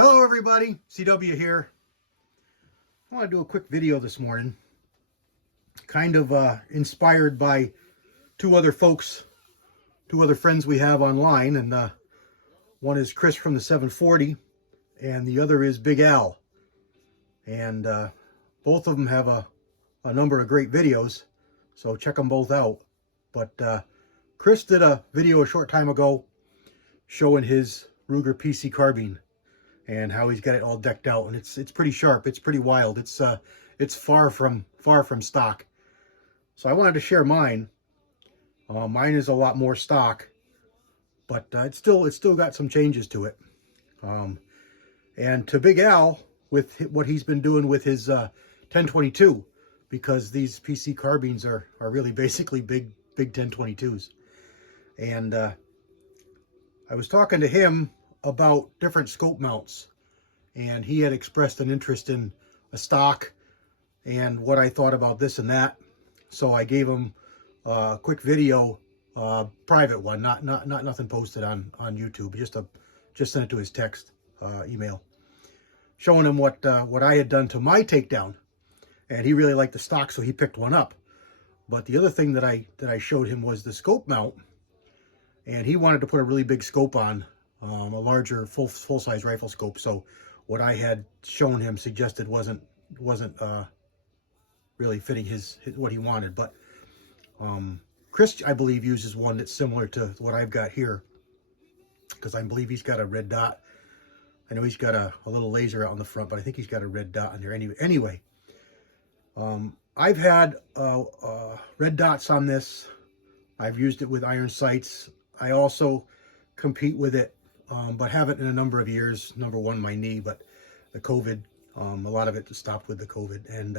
Hello everybody, CW here. I want to do a quick video this morning, kind of inspired by two other friends we have online, and one is Chris from the 740 and the other is Big Al, and both of them have a number of great videos, so check them both out. But Chris did a video a short time ago showing his Ruger PC carbine and how he's got it all decked out, and it's pretty sharp. It's pretty wild. It's far from stock. So I wanted to share mine. Mine is a lot more stock, but it's still got some changes to it. And to Big Al with what he's been doing with his 1022, because these PC carbines are really basically big 1022s. And I was talking to him about different scope mounts, and he had expressed an interest in a stock and what I thought about this and that. So I gave him a quick video, private one, not nothing posted on YouTube, just sent it to his text email, showing him what I had done to my takedown, and he really liked the stock, so he picked one up. But the other thing that I showed him was the scope mount, and he wanted to put a really big scope on, a larger full-size rifle scope. So what I had shown him suggested wasn't really fitting his what he wanted. But Chris, I believe, uses one that's similar to what I've got here, because I believe he's got a red dot. I know he's got a little laser out on the front, but I think he's got a red dot on there anyway. I've had red dots on this. I've used it with iron sights. I also compete with it, but haven't in a number of years. Number one, my knee, but the COVID, a lot of it stopped with the COVID, and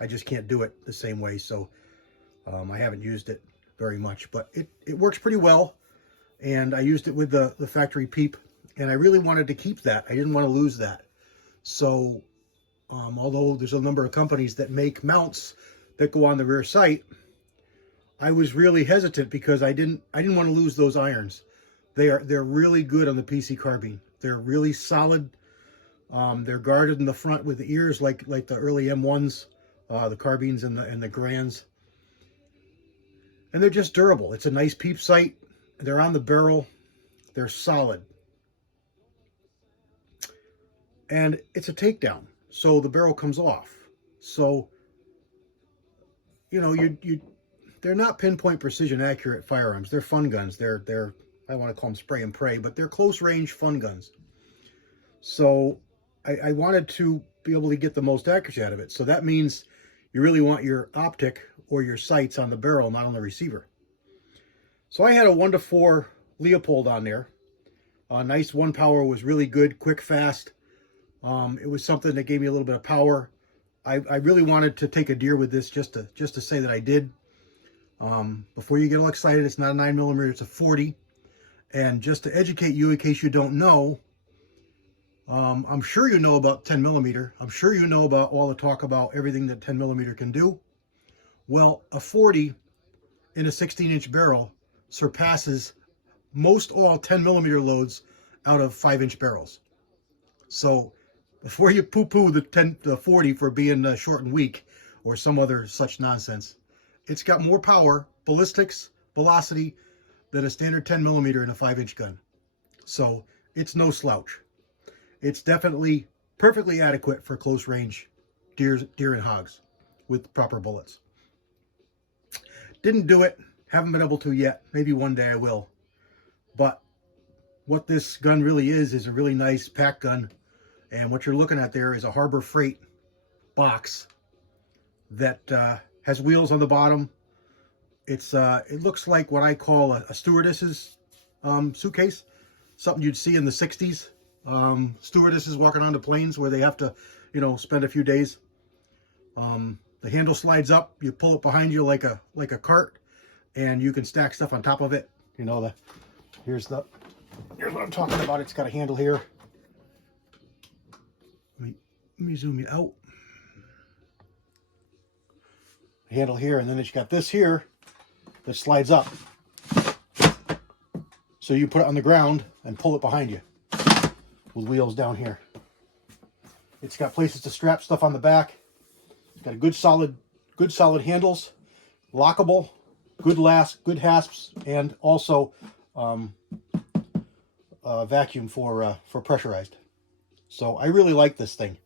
I just can't do it the same way. So I haven't used it very much, but it works pretty well. And I used it with the factory peep, and I really wanted to keep that. I didn't want to lose that. So although there's a number of companies that make mounts that go on the rear sight, I was really hesitant because I didn't want to lose those irons. They're really good on the PC carbine. They're really solid. They're guarded in the front with the ears like the early M1s, the carbines and the Grands. And they're just durable. It's a nice peep sight. They're on the barrel. They're solid. And it's a takedown, so the barrel comes off. So, you know, they're not pinpoint precision accurate firearms. They're fun guns. They're I don't want to call them spray and pray, but they're close range fun guns. So I wanted to be able to get the most accuracy out of it. So that means you really want your optic or your sights on the barrel, not on the receiver. So I had a 1-to-4 Leopold on there. Nice 1 power, was really good, quick, fast. It was something that gave me a little bit of power. I really wanted to take a deer with this, just to say that I did. Before you get all excited, it's not a 9mm, it's a 40. And just to educate you, in case you don't know, I'm sure you know about 10mm. I'm sure you know about all the talk about everything that 10mm can do. Well, a 40 in a 16-inch barrel surpasses most all 10mm loads out of 5-inch barrels. So before you poo-poo the 40 for being short and weak or some other such nonsense, it's got more power, ballistics, velocity, than a standard 10mm in a 5-inch gun. So it's no slouch. It's definitely perfectly adequate for close range deer and hogs with proper bullets. Didn't do it, haven't been able to yet. Maybe one day I will. But what this gun really is a really nice pack gun. And what you're looking at there is a Harbor Freight box that has wheels on the bottom. It looks like what I call a stewardess's suitcase, something you'd see in the 60s. Stewardesses walking onto planes where they have to, you know, spend a few days. The handle slides up, you pull it behind you like a cart, and you can stack stuff on top of it. You know, here's what I'm talking about. It's got a handle here. Let me zoom you out. Handle here, and then it's got this here that slides up. So you put it on the ground and pull it behind you with wheels down here. It's got places to strap stuff on the back. It's got a good solid handles, lockable, good hasps, and also vacuum for pressurized. So I really like this thing.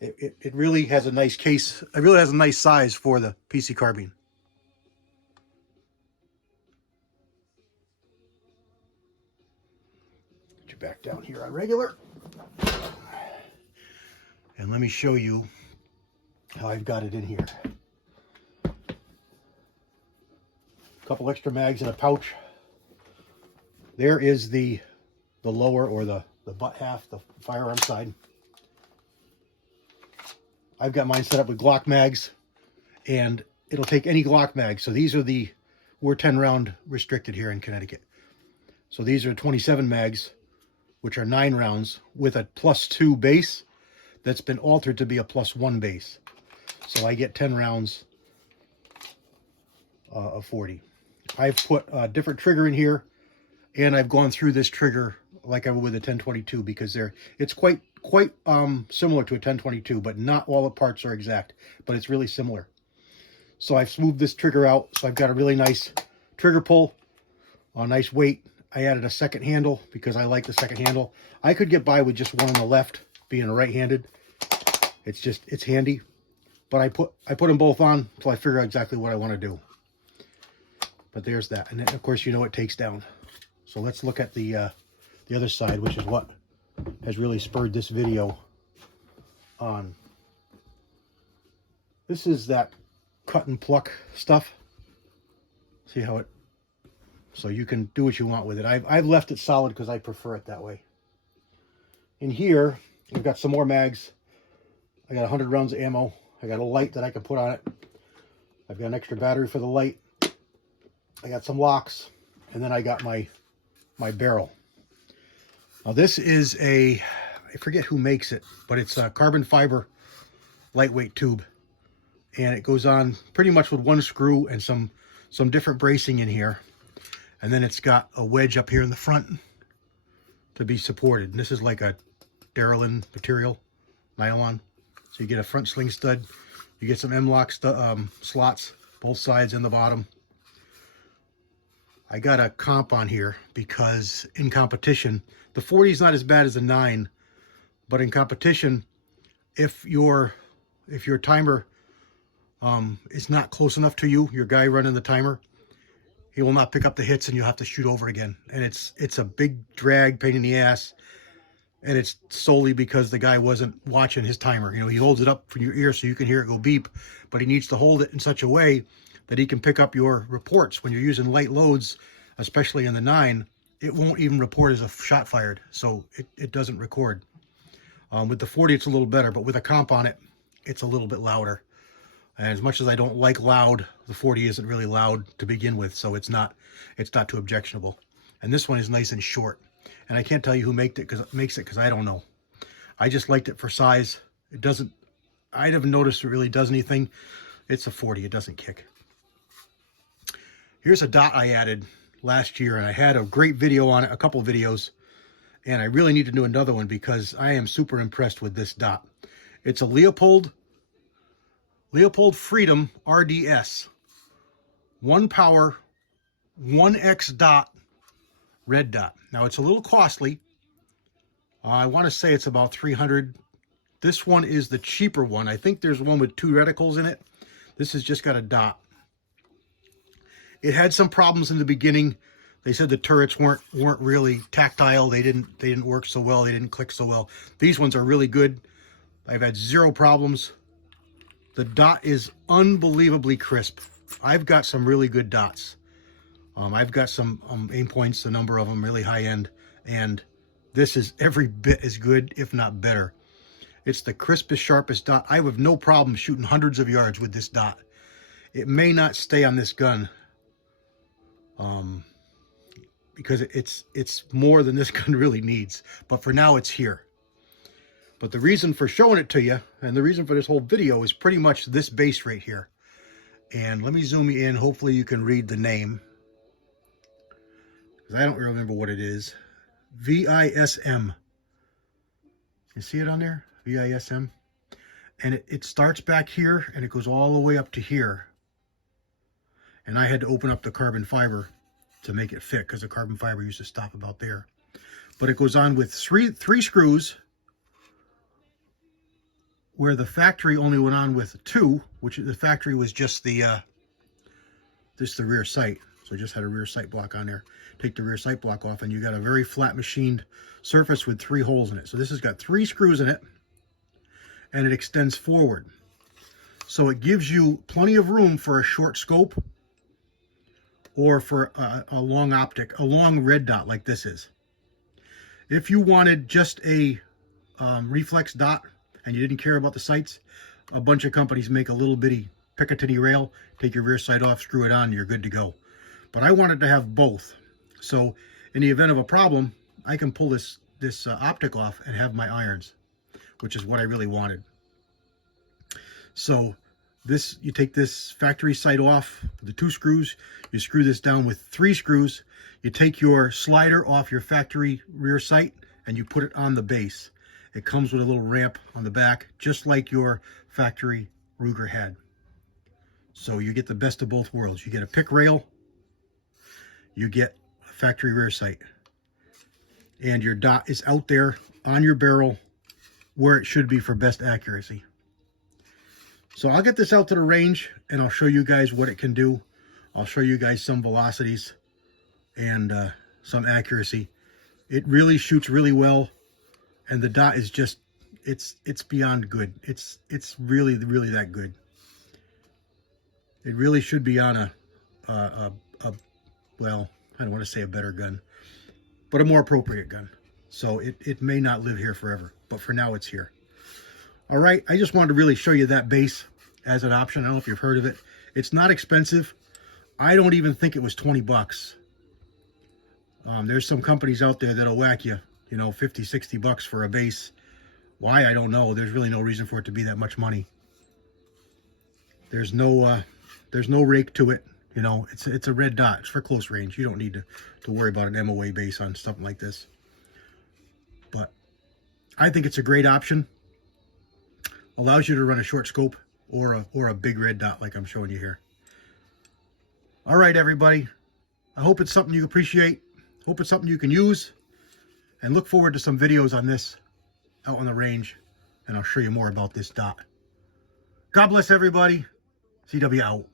It really has a nice case. It really has a nice size for the PC carbine. Get you back down here on regular. And let me show you how I've got it in here. A couple extra mags in a pouch. There is the lower, or the butt half, the firearm side. I've got mine set up with Glock Mags, and it'll take any Glock mag. So these are we're 10 round restricted here in Connecticut. So these are 27 mags, which are 9 rounds with a +2 base that's been altered to be a +1 base. So I get 10 rounds of 40. I've put a different trigger in here, and I've gone through this trigger like I would with a 1022, because it's quite similar to a 1022, but not all the parts are exact, but it's really similar. So I've smoothed this trigger out, so I've got a really nice trigger pull, a nice weight. I added a second handle because I like the second handle. I could get by with just one on the left, being a right-handed. It's handy. But I put them both on until I figure out exactly what I want to do. But there's that. And then, of course, it takes down. So let's look at the other side, which is what has really spurred this video on. This is that cut and pluck stuff. See how it... So you can do what you want with it. I've left it solid because I prefer it that way. In here, I've got some more mags. I got 100 rounds of ammo. I got a light that I can put on it. I've got an extra battery for the light. I got some locks. And then I got my barrel. Now this is I forget who makes it, but it's a carbon fiber lightweight tube. And it goes on pretty much with one screw and some different bracing in here. And then it's got a wedge up here in the front to be supported. And this is like a Darylin material, nylon. So you get a front sling stud. You get some M-lock slots, both sides and the bottom. I got a comp on here because in competition, the 40 is not as bad as the 9, but in competition, if your timer is not close enough to you, your guy running the timer, he will not pick up the hits and you'll have to shoot over again. And it's a big drag, pain in the ass. And it's solely because the guy wasn't watching his timer. He holds it up for your ear so you can hear it go beep, but he needs to hold it in such a way that he can pick up your reports. When you're using light loads, especially in the 9, it won't even report as a shot fired. So it doesn't record. With the 40, it's a little better, but with a comp on it, it's a little bit louder. And as much as I don't like loud, the 40 isn't really loud to begin with, so it's not too objectionable. And this one is nice and short. And I can't tell you who makes it because I don't know. I just liked it for size. It doesn't, I haven't noticed it really does anything. It's a 40, it doesn't kick. Here's a dot I added last year, and I had a great video on it, a couple videos, and I really need to do another one because I am super impressed with this dot. It's a Leopold Freedom RDS. 1 power, 1X dot, red dot. Now it's a little costly. I want to say it's about $300. This one is the cheaper one. I think there's one with 2 reticles in it. This has just got a dot. It had some problems in the beginning. They said the turrets weren't really tactile. They didn't work so well. They didn't click so well. These ones are really good. I've had 0 problems. The dot is unbelievably crisp. I've got some really good dots. I've got some aim points, a number of them really high end, and this is every bit as good, if not better. It's the crispest, sharpest dot. I have no problem shooting hundreds of yards with this dot. It may not stay on this gun because it's more than this gun really needs, but for now it's here. But the reason for showing it to you, and the reason for this whole video, is pretty much this base right here. And let me zoom you in. Hopefully you can read the name, because I don't remember what it is. VISM. You see it on there? VISM. And it starts back here and it goes all the way up to here. And I had to open up the carbon fiber to make it fit because the carbon fiber used to stop about there. But it goes on with three screws, where the factory only went on with 2, which the factory was just the rear sight. So I just had a rear sight block on there. Take the rear sight block off and you got a very flat machined surface with 3 holes in it. So this has got 3 screws in it and it extends forward. So it gives you plenty of room for a short scope or for a long optic, a long red dot like this is. If you wanted just a reflex dot and you didn't care about the sights, a bunch of companies make a little bitty Picatinny rail, take your rear sight off, screw it on, and you're good to go. But I wanted to have both. So in the event of a problem, I can pull this optic off and have my irons, which is what I really wanted. So this, you take this factory sight off, the 2 screws, you screw this down with 3 screws, you take your slider off your factory rear sight and you put it on the base. It comes with a little ramp on the back, just like your factory Ruger had. So you get the best of both worlds. You get a pick rail, you get a factory rear sight, and your dot is out there on your barrel where it should be for best accuracy. So I'll get this out to the range and I'll show you guys what it can do. I'll show you guys some velocities and some accuracy. It really shoots really well, and the dot is just, it's beyond good. It's really that good. It really should be on a well, I don't want to say a better gun, but a more appropriate gun. So it may not live here forever, but for now it's here. All right, I just wanted to really show you that base as an option. I don't know if you've heard of it. It's not expensive. I don't even think it was 20 bucks. There's some companies out there that'll whack you, you know, 50, 60 bucks for a base. Why, I don't know. There's really no reason for it to be that much money. There's no rake to it. You know, it's a red dot. It's for close range. You don't need to worry about an MOA base on something like this. But I think it's a great option. Allows you to run a short scope or a big red dot like I'm showing you here. All right, everybody. I hope it's something you appreciate. Hope it's something you can use. And look forward to some videos on this out on the range. And I'll show you more about this dot. God bless everybody. CW out.